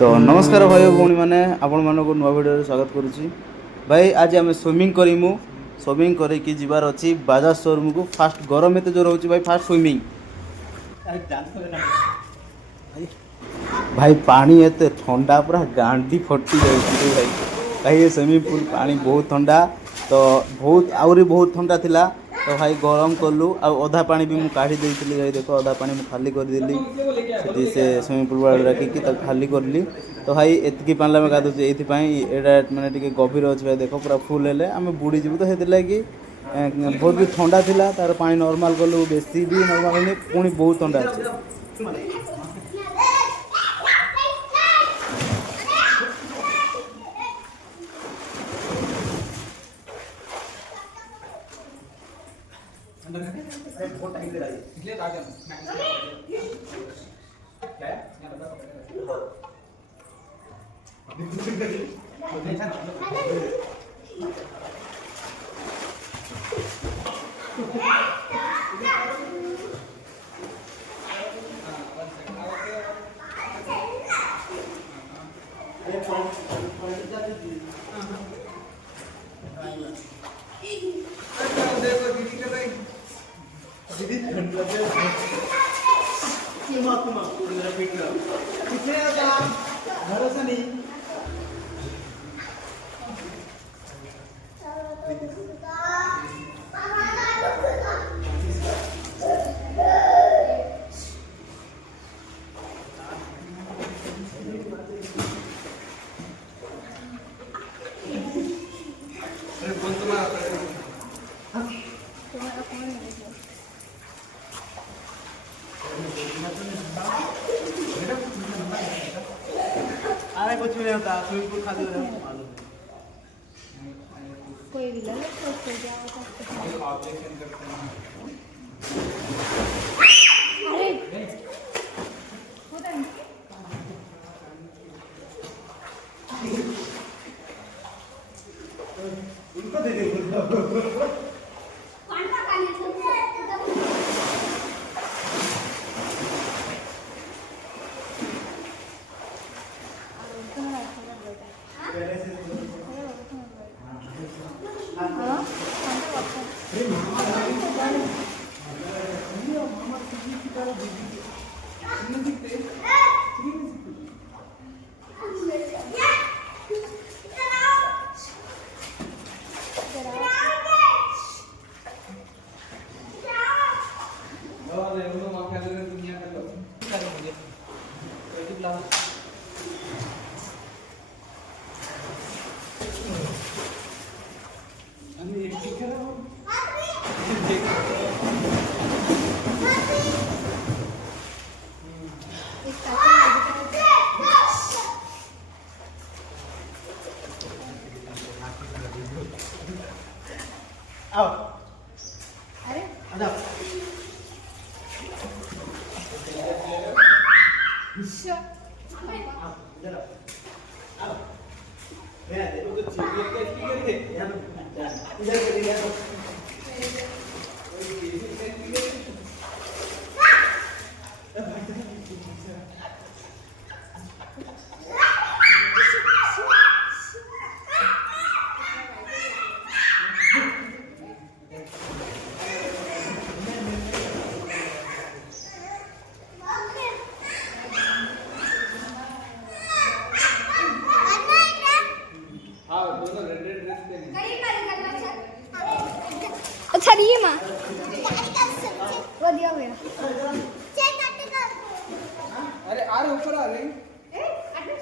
तो नमस्कार भाई भौणी मैंने आपण मानक नुआ वीडियो स्वागत करुच्ची। भाई आज आम स्विमिंग करूँ स्विमिंग करके जीवार अच्छी बाजाज शोरूम को। फास्ट गरम एत जोर हो भाई फास्ट स्विमिंग भाई पानी एत ठंडा पूरा गांडी फटी जाए भाई। भाई स्विमिंग पूल पानी बहुत ठंडा तो बहुत आहरी बहुत ठंडा थिला तो भाई गरम कलु आधा पानी भी मुझे काढ़ी देती भाई देख आधा पानी मुझे खाली करदेली से स्विमिंग पूल वाले डाकिकी खाली करली। तो भाई एतकी पानी में गाधुचे ये मैंने गभीर अच्छे भाई देख पूरा फुल हेले आम बुड़ीजु तो से लगी बहुत भी ठंडा थिला तार पानी नॉर्मल गलु बेसी भी नॉर्मल नहीं पुणी बहुत ठंडा अच्छे। भरोसा नहीं अरे कुछ भी नहीं होता स्विमिंग पूल खाली हो रहा है मालूम कोई भी ले तो क्या होता ऑब्जेक्शन करते हैं। अरे होता है उनको दे दे आओ अरे आ अच्छा नहीं है माँ वो दिया मेरा अरे आरे ऊपर आ रहे अरे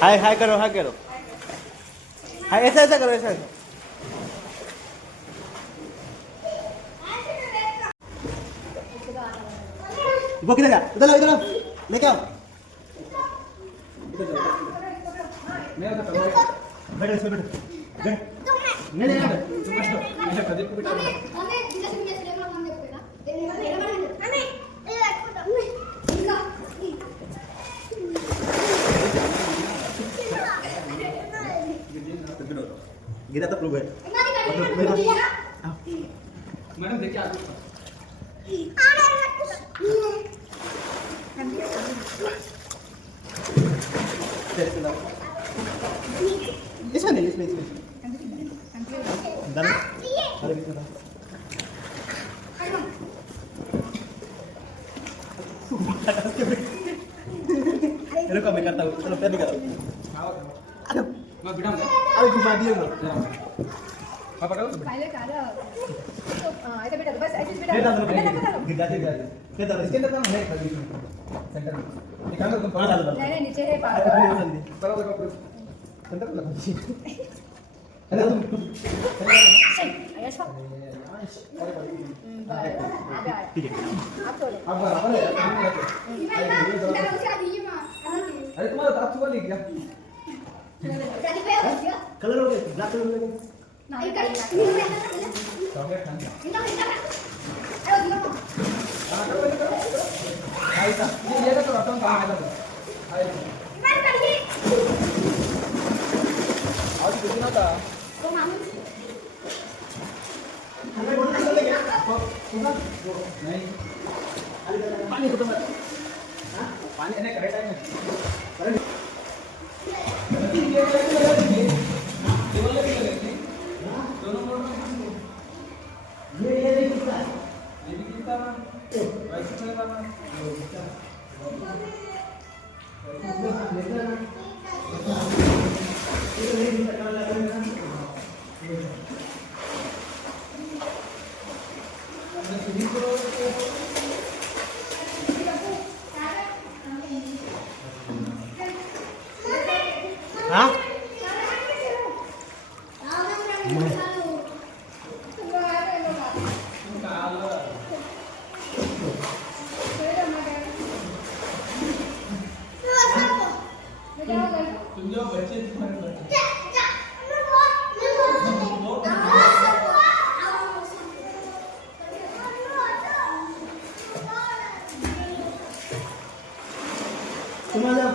हाय हाय करो हाय करो हाय ऐसा ऐसा करो ऐसा वो किधर गया इधर लेके आओ बैठो इसमें बैठो नहीं नहीं गिरा तो प्रूव है मैडम देखिए आप इसमें नहीं इसमें डालो रुको मैं करता हूँ चलो पैर निकालो मैं बिठाऊंगा अरे घुमा दिए ना पापा करो पहले कर ऐसे बैठा बस ऐसे बैठा गिरा दे के डालो इसके अंदर है खाली सेंटर में निकाल दो तुम पास डालो नहीं नीचे है बराबर करो सेंटर में लगा दीजिए अरे तुम ठीक है आप छोड़ो आप बराबर है अरे तुम्हारा दांत छुआ ले गया कलर हो गया ब्लैक कलर हो गया नहीं कर चॉकलेट खाना ऐसा ये तो रखता हूं कहां है मैं करिए आज कुछ ना था तो मामू हमें बोलना चले गया नहीं पानी खत्म है हां पानी ने करेक्ट टाइम में ये नहीं कितना ये भी कितना ना वैसे चलेगा ना हाँ तुम जो बच्चे तुम्हारे बच्चे तुम्हारा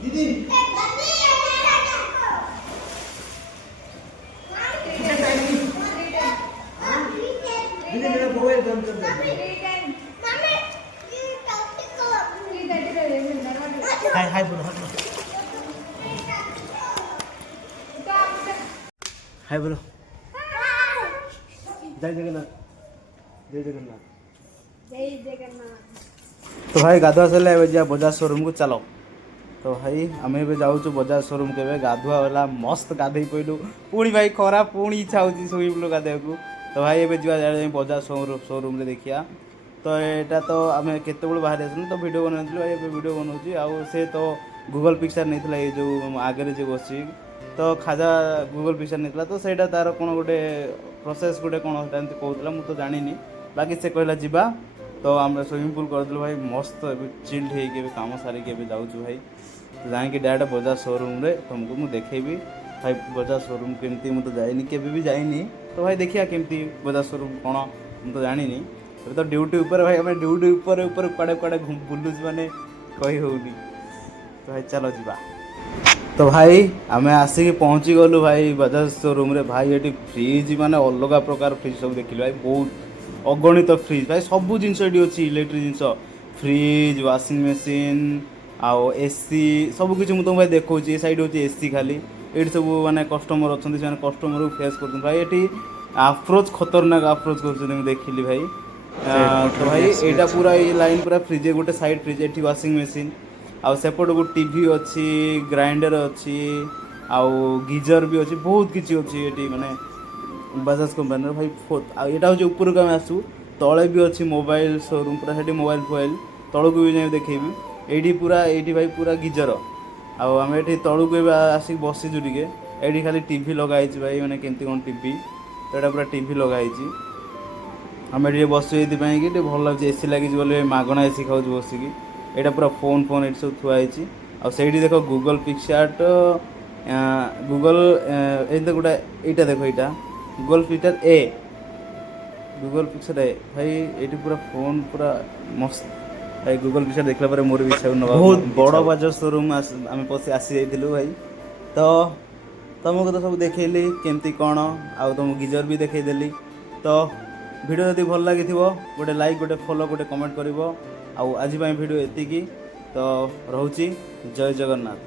दीदी दीदी मेरा मोबाइल बंद कर दो हाय हाय बोलो हाय बोलो जय जगन्नाथ जय जगन्नाथ जय जगन्नाथ तो भाई गाधुआ सर जा बजाज शोरूम को चलो तो भाई आम ए जाऊँ बजाज शोरूम के गाधुआ वाला मस्त गाधे पड़ू पुणी भाई खरा पुणी इच्छा हो शोई पड़ू गाधे को तो भाई ए बजाज शोरूम देखिया तो यहाँ तो आम केत बाहर आसलु तो वीडियो बना भाई वीडियो बनाऊँगी आउ से तो गूगल पिक्चर नहीं ये जो आगे जो बस तो खाजा गूगल पिक्चर नहीं तो सहीटा तार कौन गोटे प्रोसेस गोटे कौन कहला मुझे तो जानी बाकी से कहला जीवा तो आम स्विमिंग पूल करदेलु भाई मस्त चिल्ड होगी कम सारिकी जाऊँ भाई तो जाकि डायरेक्ट बजाज शोरूम रे तुमको मुझे देखेबी भाई बजाज शोरूम केमती मुझे जाइनी केबे भी जाइनी तो भाई देखिया केमती बजाज शोरूम कौन मुझे तो जानी ଏବେ ତ ଡ୍ୟୁଟି ଉପରେ ଭାଇ ଆମେ ଡ୍ୟୁଟି ଉପରେ ଉପରେ କୁଆଡ଼େ କୁଆଡ଼େ ବୁଲୁଛୁ ମାନେ କହି ହେଉନି। ତ ଭାଇ ଚାଲ ଯିବା। ତ ଭାଇ ଆମେ ଆସିକି ପହଞ୍ଚି ଗଲୁ ଭାଇ ବଜାଜ ଶୋରୁମ୍ରେ। ଭାଇ ଏଠି ଫ୍ରିଜ୍ ମାନେ ଅଲଗା ପ୍ରକାର ଫ୍ରିଜ୍ ସବୁ ଦେଖିଲୁ ଭାଇ, ବହୁତ ଅଗଣିତ ଫ୍ରିଜ୍ ଭାଇ, ସବୁ ଜିନିଷ ଏଠି ଅଛି ଇଲେକ୍ଟ୍ରିକ୍ ଜିନିଷ, ଫ୍ରିଜ୍, ୱାସିଂ ମେସିନ୍ ଆଉ ଏସି ସବୁକିଛି ମୁଁ ତୁମକୁ ଭାଇ ଦେଖାଉଛି। ଏ ସାଇଡ଼୍ ହେଉଛି ଏସି ଖାଲି, ଏଇଠି ସବୁ ମାନେ କଷ୍ଟମର୍ ଅଛନ୍ତି, ସେମାନେ କଷ୍ଟମର୍କୁ ଫେସ୍ କରୁଛନ୍ତି ଭାଇ। ଏଠି ଆପ୍ରୋଚ୍ ଖତରନାକ ଆପ୍ରୋଚ୍ କରୁଛନ୍ତି ମୁଁ ଦେଖିଲି ଭାଇ। ତ ଭାଇ ଏଇଟା ପୁରା ଏଇ ଲାଇନ୍ ପୁରା ଫ୍ରିଜ୍, ଗୋଟେ ସାଇଡ଼୍ ଫ୍ରିଜ୍, ଏଠି ୱାସିଂ ମେସିନ୍, ଆଉ ସେପଟକୁ ଟିଭି ଅଛି, ଗ୍ରାଇଣ୍ଡର ଅଛି, ଆଉ ଗିଜର୍ ବି ଅଛି, ବହୁତ କିଛି ଅଛି ଏଠି ମାନେ ବାଜାଜ କମ୍ପାନୀର ଭାଇ। ଆଉ ଏଇଟା ହେଉଛି ଉପରକୁ ଆମେ ଆସୁ, ତଳେ ବି ଅଛି ମୋବାଇଲ୍ ଶୋରୁମ୍, ପୁରା ସେଠି ମୋବାଇଲ୍ ଫୋବାଇଲ୍ ତଳକୁ ବି ଯାଇ ଦେଖେଇବି। ଏଇଠି ପୁରା ଏଇଠି ଭାଇ ପୁରା ଗିଜର। ଆଉ ଆମେ ଏଠି ତଳକୁ ଏବେ ଆସିକି ବସିଛୁ ଟିକେ, ଏଇଠି ଖାଲି ଟିଭି ଲଗା ହେଇଛି ଭାଇ, ମାନେ କେମିତି କ'ଣ ଟିଭି, ତ ଏଇଟା ପୁରା ଟିଭି ଲଗା ହେଇଛି। ଆମେ ଟିକେ ବସିଛୁ ଏଇଥିପାଇଁ କି ଟିକେ ଭଲ ଲାଗୁଛି, ଏସି ଲାଗିଛି ବୋଲି ମାଗଣା ଏସି ଖାଉଛି ବସିକି। ଏଇଟା ପୁରା ଫୋନ୍ ଫୋନ୍ ଏଠି ସବୁ ଥୁଆ ହେଇଛି। ଆଉ ସେଇଠି ଦେଖ ଗୁଗଲ୍ ପିକ୍ସାର୍ଟ, ଗୁଗଲ୍ ଏଇଟା ଗୋଟେ, ଏଇଟା ଦେଖ, ଏଇଟା ଗୁଗଲ୍ ପିକ୍ଚର ଏ, ଗୁଗଲ୍ ପିକ୍ଚର ଏ ଭାଇ। ଏଇଠି ପୁରା ଫୋନ୍ ପୁରା ମସ୍ତ ଭାଇ। ଗୁଗଲ୍ ପିକ୍ଚର ଦେଖିଲା ପରେ ମୋର ବି ଇଚ୍ଛା ନେବା, ବହୁତ ବଡ଼ ବାଜାଜ ଶୋରୁମ୍ ଆମେ ଆସିଯାଇଥିଲୁ ଭାଇ। ତ ତୁମକୁ ତ ସବୁ ଦେଖେଇଲି କେମିତି କ'ଣ, ଆଉ ତୁମକୁ ଗିଜର୍ ବି ଦେଖେଇଦେଲି। ତ ଭିଡ଼ିଓ ଯଦି ଭଲ ଲାଗିଥିବ ଗୋଟେ ଲାଇକ୍, ଗୋଟେ ଫଲୋ, ଗୋଟେ କମେଣ୍ଟ କରିବ। ଆଉ ଆଜି ପାଇଁ ଭିଡ଼ିଓ ଏତିକି, ତ ରହୁଛି, ଜୟ ଜଗନ୍ନାଥ।